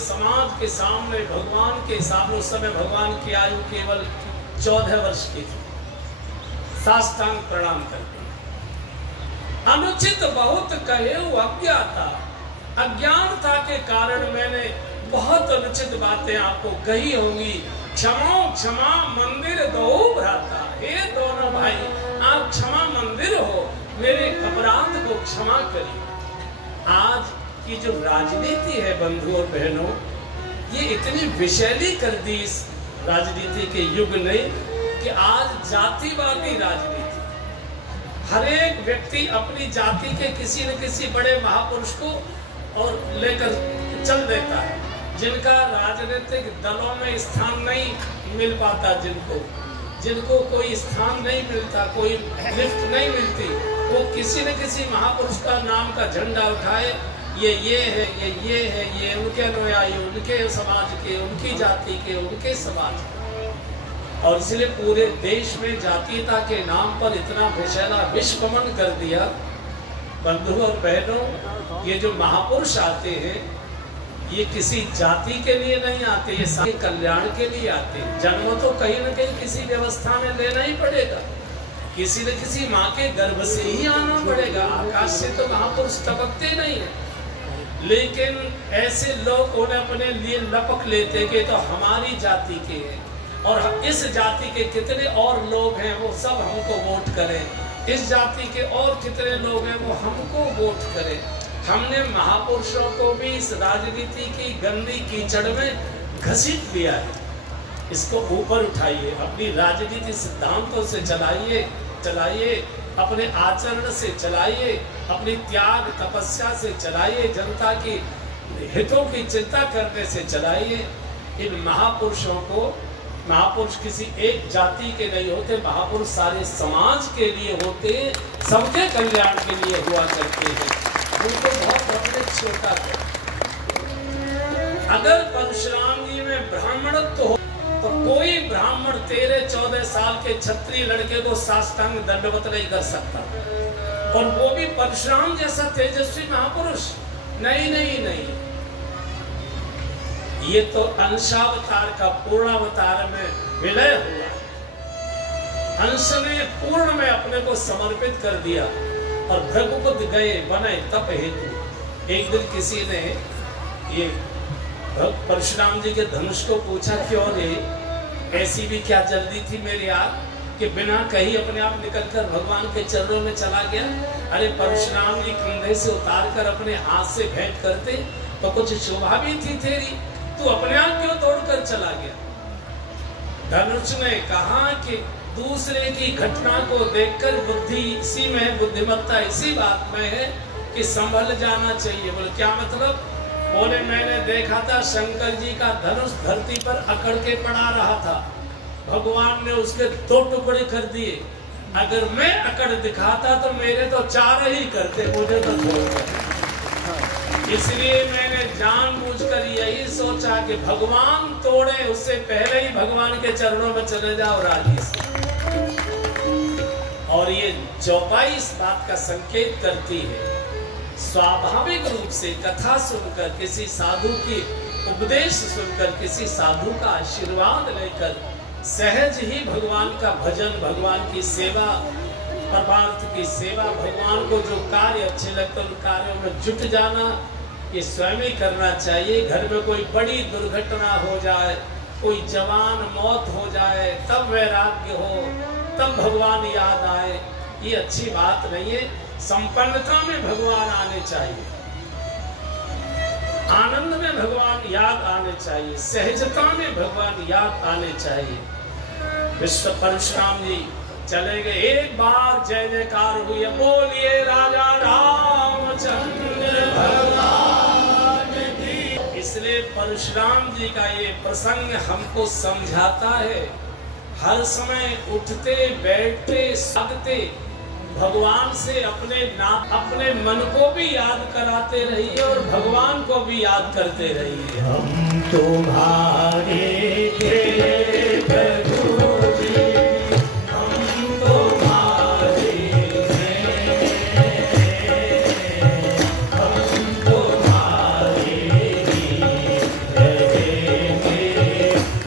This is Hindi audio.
समाज के सामने, भगवान के सामने, उस समय भगवान की आयु केवल 14 वर्ष की थी, साष्टांग प्रणाम करते। अनुचित बहुत कहे अज्ञाता, अज्ञानता के कारण मैंने बहुत अनुचित बातें आपको कही होंगी। क्षमा क्षमा मंदिर दो भ्राता, हे दोनों भाई आप क्षमा मंदिर हो, मेरे अपराध को क्षमा करिए। आज की जो राजनीति है बंधु और बहनों, ये इतनी विषैली कर दी इस राजनीति के युग ने कि आज जातिवादी राजनीति, हर एक व्यक्ति अपनी जाति के किसी न किसी बड़े महापुरुष को और लेकर चल देता है। जिनका राजनीतिक दलों में स्थान नहीं मिल पाता, जिनको कोई स्थान नहीं मिलता, कोई लिफ्ट नहीं मिलती, वो किसी न किसी महापुरुष का नाम का झंडा उठाए, ये है, ये है, ये उनके अनुयायी, उनके समाज के, उनकी जाति के, उनके समाज के। और इसलिए पूरे देश में जातीयता के नाम पर इतना विषैला विषमन कर दिया। बंधु और बहनों, ये जो महापुरुष आते हैं, ये किसी जाति के लिए नहीं आते, ये सारे कल्याण के लिए आते हैं। जन्म तो कहीं न कहीं किसी व्यवस्था में लेना ही पड़ेगा, किसी न किसी माँ के गर्भ से ही आना पड़ेगा। आकाश से तो महापुरुष टपकते नहीं है। लेकिन ऐसे लोग उन्हें अपने लिए लपक लेते कि तो हमारी जाति के हैं, और इस जाति के कितने और लोग हैं वो सब हमको वोट करें, इस जाति के और कितने लोग हैं वो हमको वोट करें। हमने महापुरुषों को भी इस राजनीति की गंदी कीचड़ में घसीट लिया है। इसको ऊपर उठाइए, अपनी राजनीति सिद्धांतों से चलाइए, अपने आचरण से चलाइए, अपनी त्याग तपस्या से चलाइए, जनता की हितों की चिंता करने से चलाइए। इन महापुरुषों को, महापुरुष किसी एक जाति के नहीं होते, महापुरुष सारे समाज के लिए होते, सबके कल्याण के लिए हुआ करते हैं। उनको बहुत अपने छोटा कर। अगर परशुराम जी में ब्राह्मणत्व हो तो कोई ब्राह्मण 13-14 साल के क्षत्रिय लड़के को साष्टांग दंडवत नहीं कर सकता, और वो भी परशुराम जैसा तेजस्वी महापुरुष नहीं। ये तो अंशावतार का पूर्णावतार में विलय हुआ। अंश ने पूर्ण में अपने को समर्पित कर दिया, और भृगुपति गए बने तप हेतु। एक दिन किसी ने ये परशुराम जी के धनुष को पूछा, क्यों रे, ऐसी भी क्या जल्दी थी मेरे यार कि बिना कहीं अपने आप निकलकर भगवान के चरणों में चला गया। अरे परशुराम जी कंधे से उतार कर अपने हाथ से भेंट करते तो कुछ शोभा भी थी तेरी, तू अपने आप क्यों तोड़कर चला गया। धनुष ने कहा कि दूसरे की घटना को देखकर बुद्धि इसी में, बुद्धिमत्ता इसी बात में है कि संभल जाना चाहिए। बोले क्या मतलब? बोले मैंने देखा था शंकर जी का धनुष धरती पर अकड़ के पड़ा रहा था, भगवान ने उसके 2 टुकड़े कर दिए। अगर मैं अकड़ दिखाता तो मेरे तो 4 ही करते, मुझे तो छोड़। इसलिए मैंने जानबूझकर यही सोचा कि भगवान तोड़े उससे पहले ही भगवान के चरणों में चले जाओ राजी से। और ये चौपाई इस बात का संकेत करती है, स्वाभाविक रूप से कथा सुनकर, किसी साधु की उपदेश सुनकर, किसी साधु का आशीर्वाद लेकर सहज ही भगवान का भजन, भगवान की सेवा, परमार्थ की सेवा, भगवान को जो कार्य अच्छे लगते उन कार्यों में जुट जाना, ये स्वयं ही करना चाहिए। घर में कोई बड़ी दुर्घटना हो जाए, कोई जवान मौत हो जाए, तब वैराग्य हो, तब भगवान याद आए, ये अच्छी बात नहीं है। संपन्नता में भगवान आने चाहिए, आनंद में भगवान याद आने चाहिए, सहजता में भगवान याद आने चाहिए। विश्व परशुराम जी चले गए, एक बार जय जयकार हुई, बोलिए राजा रामचंद्र भगवान की। इसलिए परशुराम जी का ये प्रसंग हमको समझाता है, हर समय उठते बैठते जागते भगवान से अपने मन को भी याद कराते रहिए और भगवान को भी याद करते रहिए। हम तो भागे